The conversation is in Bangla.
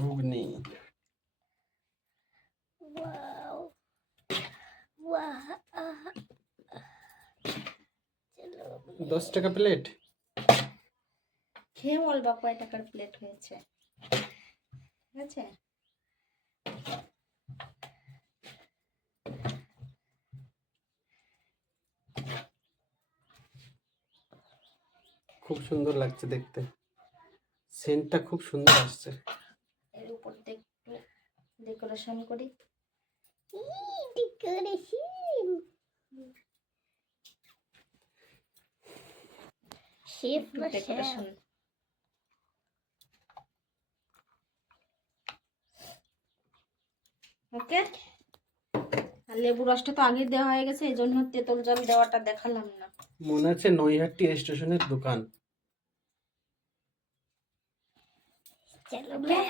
ঘুগনি। वाओ वाह चलो 10 টাকা প্লেট। খেয়ে বলবা কয় টাকার প্লেট হয়েছে, ঠিক আছে? খুব সুন্দর লাগছে দেখতে, সেন্টটা খুব সুন্দর আসছে। এর উপর দিয়ে একটু ডেকোরেশন করি। डेकोरेशन शेफ ডেকোরেশন ওকে। আর লেবু রসটা তো আগে দেওয়া হয়ে গেছে, এই জন্য তেঁতুল জল দেওয়াটা দেখালাম না। মনে হচ্ছে নৈহাটি স্টেশনের দোকান। चलो मैं